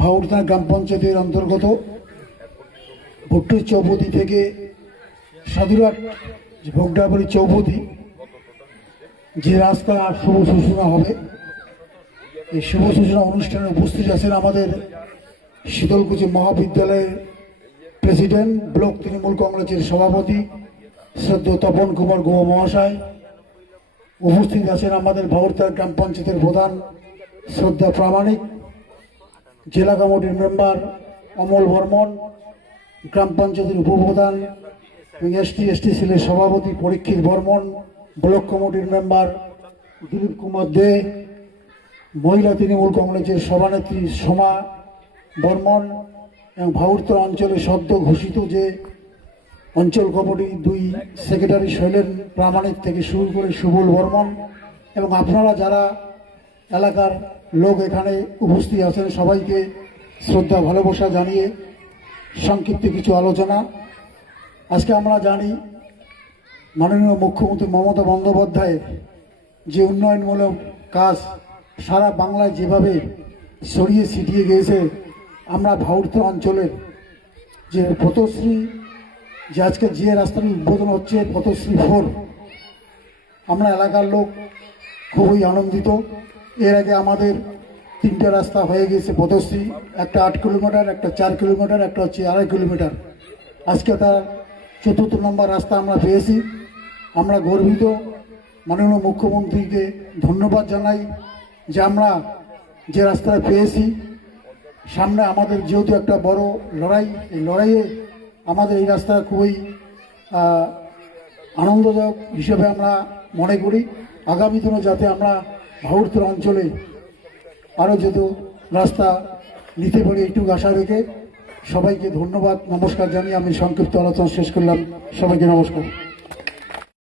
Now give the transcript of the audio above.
ভাউরতা গ্রাম পঞ্চায়েতের অন্তর্গত ভুট্টুর চৌপতি থেকে সাধুরাট ভোগডাবরী চৌপতি যে রাস্তা শুভ সূচনা হবে, এই শুভ সূচনা অনুষ্ঠানে উপস্থিত আছেন আমাদের শীতলকুচি মহাবিদ্যালয়ের প্রেসিডেন্ট, ব্লক তৃণমূল কংগ্রেসের সভাপতি শ্রদ্ধেয় তপন কুমার গুহ মহাশয়। উপস্থিত আছেন আমাদের ভাউরতা গ্রাম পঞ্চায়েতের প্রধান শ্রদ্ধা প্রামাণিক, জেলা কমিটির মেম্বার অমল বর্মন, গ্রাম পঞ্চায়েতের উপপ্রধান এবং এসটি সেলের সভাপতি পরীক্ষিত বর্মন, ব্লক কমিটির মেম্বার দিলীপ কুমার দে, মহিলা তৃণমূল কংগ্রেসের সভানেত্রী সোমা বর্মন এবং ভাউরতা অঞ্চলে সদ্য ঘোষিত যে অঞ্চল কমিটির 2 সেক্রেটারি শৈলেন প্রামাণিক থেকে শুরু করে সুবল বর্মন এবং আপনারা যারা এলাকার লোক এখানে উপস্থিত আছেন, সবাইকে শ্রদ্ধা ভালোবাসা জানিয়ে সংক্ষিপ্ত কিছু আলোচনা। আজকে আমরা জানি মাননীয় মুখ্যমন্ত্রী মমতা বন্দ্যোপাধ্যায়ের যে উন্নয়নমূলক কাজ সারা বাংলায় যেভাবে ছড়িয়ে ছিটিয়ে গিয়েছে, আমরা ভাউরতা অঞ্চলের যে পথশ্রী, যে আজকে যে রাস্তাটি উদ্বোধন হচ্ছে পথশ্রী 4, আমরা এলাকার লোক খুবই আনন্দিত। এর আগে আমাদের 3টে রাস্তা হয়ে গেছে পথশ্রী, একটা 8 কিলোমিটার, একটা 4 কিলোমিটার, একটা হচ্ছে 2.5 কিলোমিটার। আজকে তার 4র্থ নম্বর রাস্তা আমরা পেয়েছি। আমরা গর্বিত, মাননীয় মুখ্যমন্ত্রীকে ধন্যবাদ জানাই যে আমরা যে রাস্তাটা পেয়েছি। সামনে আমাদের যেহেতু একটা বড় লড়াই, এই লড়াইয়ে আমাদের এই রাস্তা খুবই আনন্দদায়ক হিসেবে আমরা মনে করি। আগামী দিনে যাতে আমরা ভাউরতা অঞ্চলে আরও যত রাস্তা নিতে পারি এইটুকু আশা রেখে সবাইকে ধন্যবাদ নমস্কার জানিয়ে আমি সংক্ষিপ্ত আলোচনা শেষ করলাম। সবাইকে নমস্কার।